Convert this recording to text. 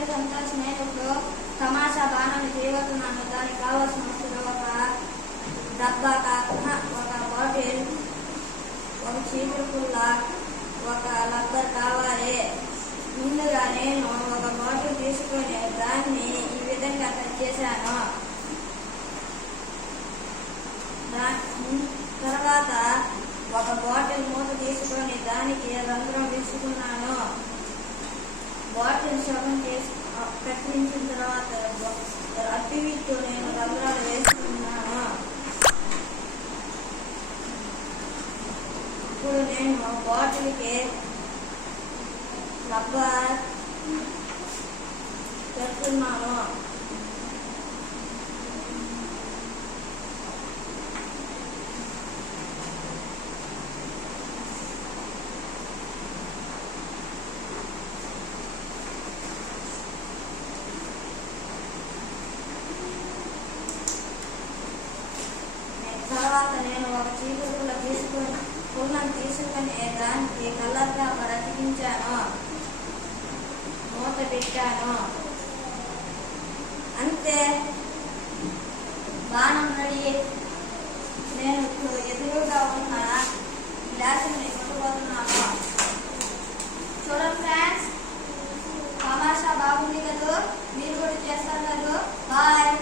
పేరు సంతోష్ నేను తమాషా బాణాన్ని చేయబోతున్నాను దానికి కావాల్సిన వస్తువులు ఒక డబ్బా కాకుండా ఒక బాటిల్ ఒక చీపురు పుల్ల ఒక రబ్బర్ కావాలి. ముందుగా నేను ఒక బాటిల్ తీసుకొని దాన్ని ఈ విధంగా కట్ చేశాను. తర్వాత ఒక బాటిల్ మూత తీసుకొని దానికి రంధ్రం తీసుకున్నాను బాటిల్ శవం చేసి కత్తిరించిన తర్వాత అట్టివితో నేను రంధ్రాలు వేసుకున్నాను ఇప్పుడు నేను బాటిల్కి రబ్బర్ పెడుతున్నాను తర్వాత నేను ఒక చీపురు పుల్ల తీసుకొని పుల్లను తీసుకుని దానికి కలర్గా బ్రతికించాను మూత పెట్టాను. అంతే. బాణం రెడీ నేను ఇప్పుడు ఎదురుగా ఉన్న గ్లాసుని కొట్టుకోతున్నాను చూడండి ఫ్రెండ్స్ తమాషా బాగుంది కదా? మీరు కూడా చేస్తారు కదా? బాయ్.